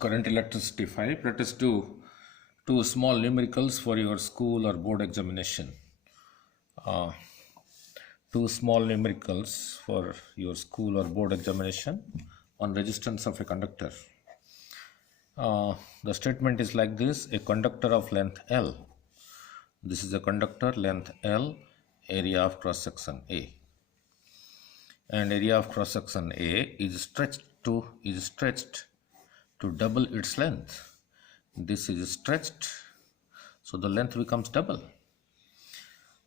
Current electricity 5. Let us do two small numericals for your school or board examination. Two small numericals for your school or board examination on resistance of a conductor. The statement is like this: a conductor of length L. This is a conductor length L, area of cross section A, and area of cross section A is stretched to double its length. This is stretched, so the length becomes double.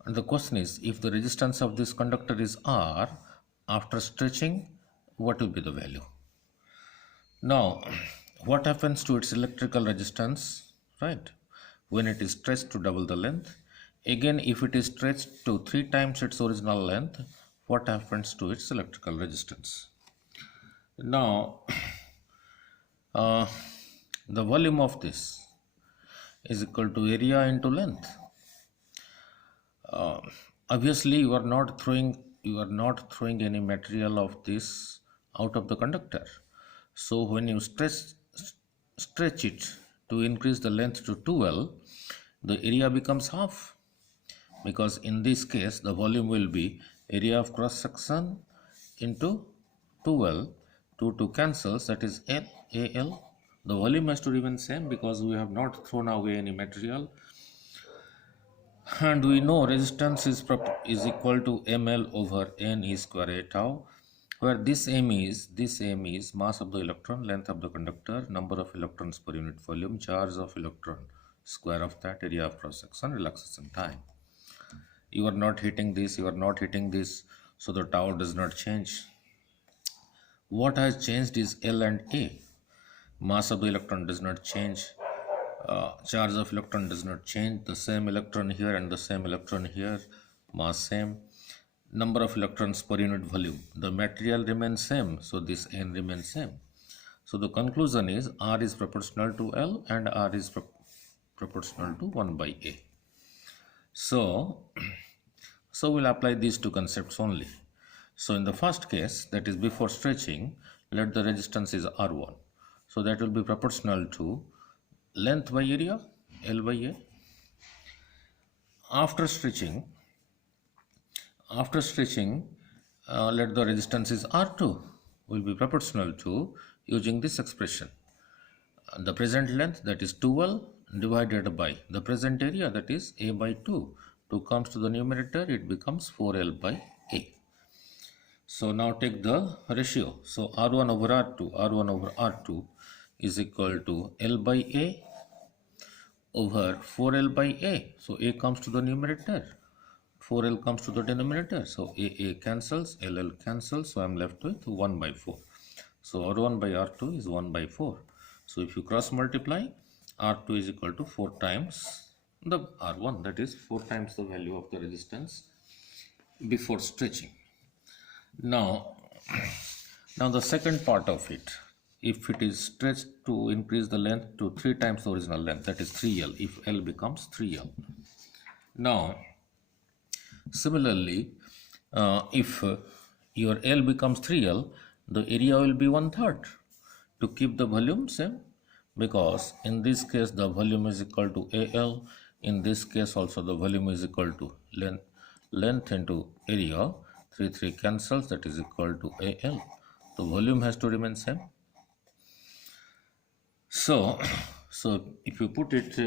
And the question is, if the resistance of this conductor is R, after stretching, what will be the value? Now, what happens to its electrical resistance, right, when it is stretched to double the length? Again, if it is stretched to 3 times its original length, what happens to its electrical resistance? Now, the volume of this is equal to area into length. Obviously, you are not throwing any material of this out of the conductor. So when you stretch it to increase the length to 2L, the area becomes half, because in this case the volume will be area of cross section into 2L. 2 cancels, that is AL. The volume has to remain same because we have not thrown away any material, and we know resistance is equal to ml over n e square a tau, where this m is mass of the electron, length of the conductor, number of electrons per unit volume, charge of electron, square of that, area of cross section, relaxation time. You are not hitting this, so the tau does not change. What has changed is L and A. Mass of the electron does not change, charge of electron does not change, the same electron here and the same electron here, mass same, number of electrons per unit volume, the material remains same, so this n remains same. So the conclusion is R is proportional to L and R is proportional to 1 by A. So we'll apply these two concepts only. So in the first case, that is before stretching, let the resistance is R1. So that will be proportional to length by area, L by A. After stretching, let the resistance is R2 will be proportional to, using this expression, the present length, that is 2L, divided by the present area, that is A by 2. 2 comes to the numerator, it becomes 4L by A. So now take the ratio. So R1 over R2 is equal to L by A over 4L by A. So A comes to the numerator, 4L comes to the denominator. So A cancels, LL cancels. So I am left with 1 by 4. So R1 by R2 is 1 by 4. So if you cross multiply, R2 is equal to 4 times the R1, that is 4 times the value of the resistance before stretching. Now the second part of it, if it is stretched to increase the length to 3 times the original length, that is 3L, if L becomes 3L. Now similarly, if your L becomes 3L, the area will be 1/3 to keep the volume same, because in this case the volume is equal to AL, in this case also the volume is equal to length into area. 3 cancels, that is equal to AL. The volume has to remain same. So if you put it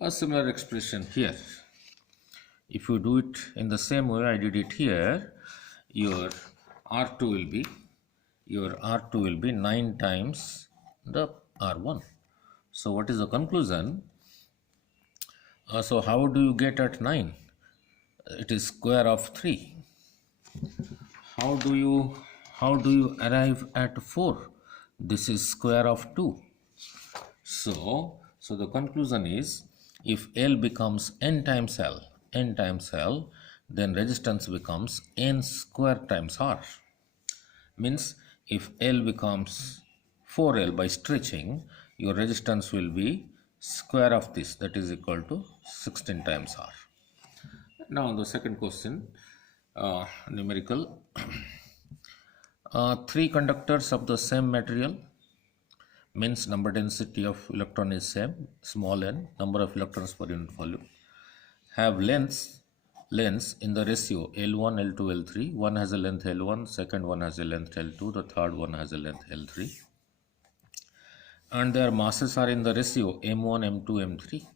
a similar expression here, if you do it in the same way I did it here, your R2 will be 9 times the R1. So what is the conclusion? So how do you get at 9? It is square of 3. How do you arrive at 4? This is square of 2. So the conclusion is, if L becomes n times L, then resistance becomes n square times R. Means if L becomes 4L by stretching, your resistance will be square of this, that is equal to 16 times R. Now the second question, numerical. 3 conductors of the same material means number density of electron is same, small n, number of electrons per unit volume. Have lengths in the ratio L1, L2, L3. One has a length L1, second one has a length L2, the third one has a length L3. And their masses are in the ratio M1, M2, M3.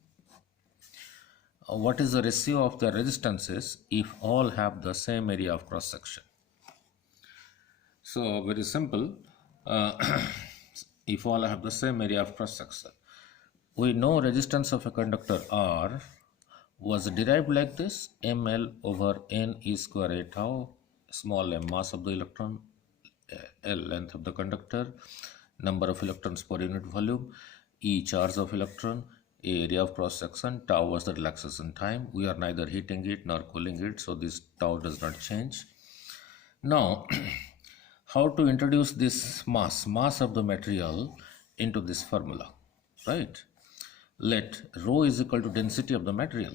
What is the ratio of the resistances if all have the same area of cross section? So very simple. If all have the same area of cross section, we know resistance of a conductor R was derived like this: ml over n e square a tau, small m mass of the electron, L length of the conductor, number of electrons per unit volume, E charge of electron, A area of cross section, tau was the relaxation time. We are neither heating it nor cooling it, so this tau does not change. Now how to introduce this mass of the material into this formula, right? Let rho is equal to density of the material.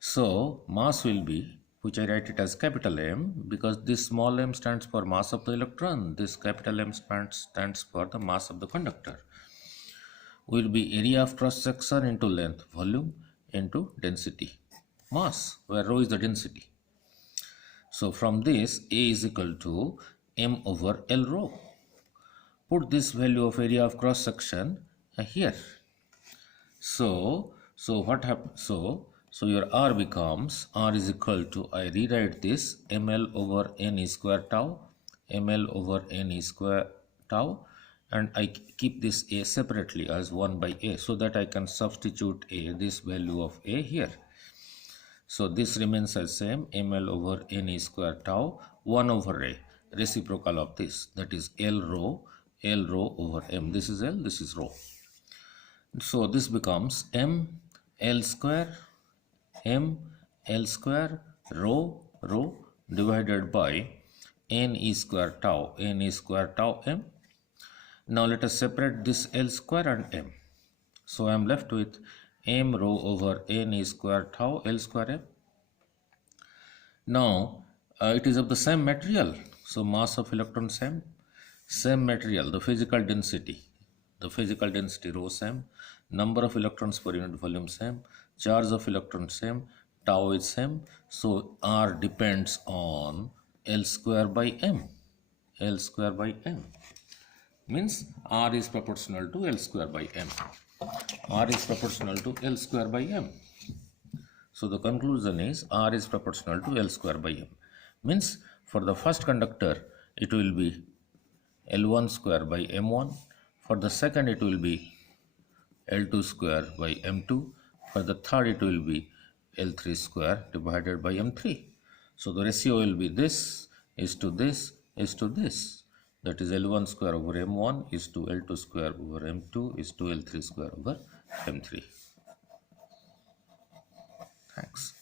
So mass will be, which I write it as capital M, because this small m stands for mass of the electron, this capital M stands for the mass of the conductor, will be area of cross section into length volume into density mass, where rho is the density. So from this, A is equal to m over L rho. Put this value of area of cross section here. So what happens? So your R becomes, R is equal to, I rewrite this, ml over n e square tau, ml over n e square tau, and I keep this A separately as 1 by A, so that I can substitute A, this value of A here. So this remains as same, ml over n e square tau, 1 over A, reciprocal of this, that is L rho over M. This is L, this is rho. So this becomes m L square rho divided by n e square tau m. Now let us separate this L square and m. So I am left with m rho over n e square tau L square m. Now it is of the same material, so mass of electron same material, the physical density rho same, number of electrons per unit volume same, charge of electron same, tau is same. So R depends on L square by m. Means R is proportional to L square by m. So the conclusion is R is proportional to L square by m. Means for the first conductor it will be L1 square by m1. For the second it will be L2 square by m2. For the third it will be L3 square divided by m3. So the ratio will be this is to this is to this. That is L1 square over m1 is to L2 square over m2 is to L3 square over m3. Thanks.